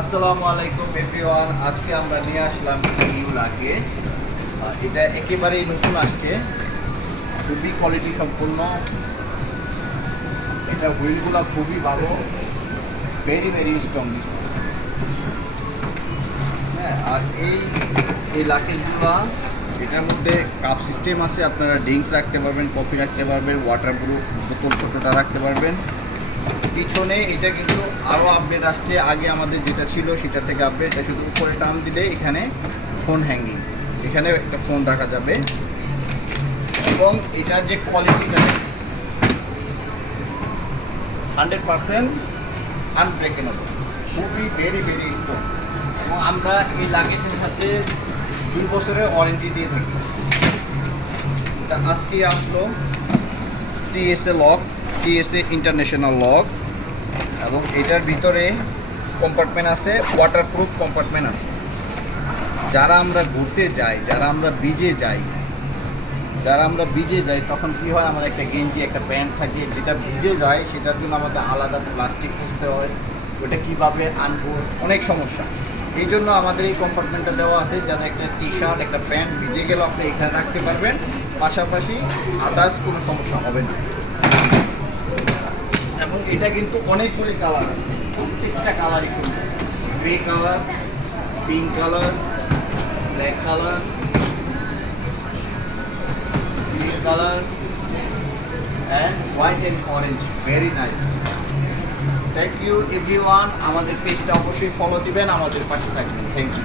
আসসালামু আলাইকুম এভরিওয়ান। আজকে আমরা নিয়ে আসলাম নিউ লাগেজ। এটা একেবারেই নতুন আসছে, খুবই কোয়ালিটি সম্পূর্ণ। এটা হুইলগুলো খুবই ভালো, ভেরি ভেরি স্ট্রং। হ্যাঁ, আর এই লাগেজগুলো, এটার মধ্যে কাপ সিস্টেম আছে, আপনারা ড্রিঙ্কস রাখতে পারবেন, কফি রাখতে পারবেন, ওয়াটার প্রুফ বোতল ছোটোটা রাখতে পারবেন। পিছনে এটা কিন্তু আরও আপডেট আসছে, আগে আমাদের যেটা ছিল সেটা থেকে আপডেট। শুধু উপরে টান দিলে এখানে ফোন হ্যাঙ্গিং, এখানে একটা ফোন রাখা যাবে। এবং এটার যে কোয়ালিটিটা 100% আনব্রেকেবল, খুবই ভেরি ভেরি স্ট্রং। এবং আমরা এই লাগেজের সাথে 2 বছরের ওয়ারেন্টি দিয়ে থাকি। এটা আজকে আসলো TSA lock, TSA international lock. এবং এটার ভিতরে কম্পার্টমেন্ট আছে, ওয়াটারপ্রুফ কম্পার্টমেন্ট আছে। যারা আমরা ঘুরতে যাই, যারা আমরা বিজে যাই তখন কি হয়, আমাদের একটা গেঞ্জি একটা প্যান্ট থাকে, যেটা ভিজে যায় সেটার জন্য আমাদের আলাদা প্লাস্টিক খুঁজতে হয়, ওটা কীভাবে আনবো, অনেক সমস্যা। এই জন্য আমাদের এই কম্পার্টমেন্টটা দেওয়া আছে, যাতে একটা টি শার্ট একটা প্যান্ট ভিজে গেলে আপনি এখানে রাখতে পারবেন, পাশাপাশি আদার্স কোনো সমস্যা হবে না। এবং এটা কিন্তু অনেকগুলি কালার আছে, প্রত্যেকটা কালারই সুন্দর। Grey colour, pink colour, black colour, green colour and white and orange, very nice. Thank you everyone. আমাদের পেজটা অবশ্যই ফলো দিবেন, আমাদের পাশে থাকবেন। Thank you.